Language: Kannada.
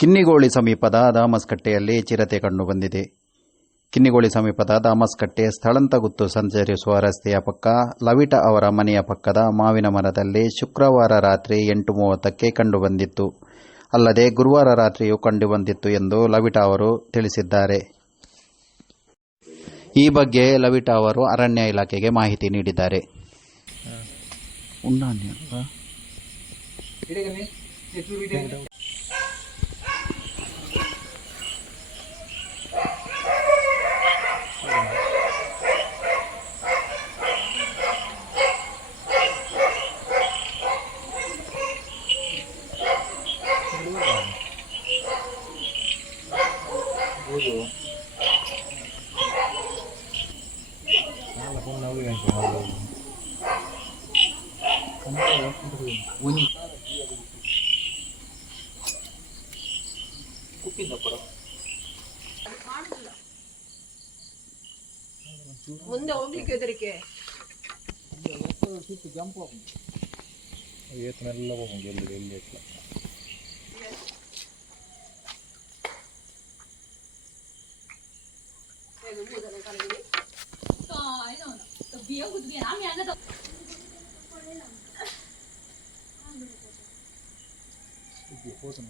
ಕಿನ್ನಿಗೋಳಿ ಸಮೀಪದ ದಾಮಸ್ಕಟ್ಟೆಯಲ್ಲಿ ಚಿರತೆ ಕಂಡುಬಂದಿದೆ. ಕಿನ್ನಿಗೋಳಿ ಸಮೀಪದ ದಾಮಸ್ಕಟ್ಟೆ ಸ್ಥಳಂತಗುತ್ತು ಸಂಚರಿಸುವ ರಸ್ತೆಯ ಪಕ್ಕ ಲವಿಟ ಅವರ ಮನೆಯ ಪಕ್ಕದ ಮಾವಿನ ಮರದಲ್ಲಿ ಶುಕ್ರವಾರ ರಾತ್ರಿ 8:30ಕ್ಕೆ ಕಂಡುಬಂದಿತ್ತು. ಅಲ್ಲದೆ ಗುರುವಾರ ರಾತ್ರಿಯೂ ಕಂಡುಬಂದಿತ್ತು ಎಂದು ಲವಿಟ ಅವರು ತಿಳಿಸಿದ್ದಾರೆ. ಈ ಬಗ್ಗೆ ಲವಿಟ ಅವರು ಅರಣ್ಯ ಇಲಾಖೆಗೆ ಮಾಹಿತಿ ನೀಡಿದ್ದಾರೆ. ಮುಂದೆ ಹೋಗ್ಲಿಕ್ಕೆ ಹೆದರಿಕೆ ಎಲ್ಲ ಹೋಗಿ ಎಲ್ಲಿ Foto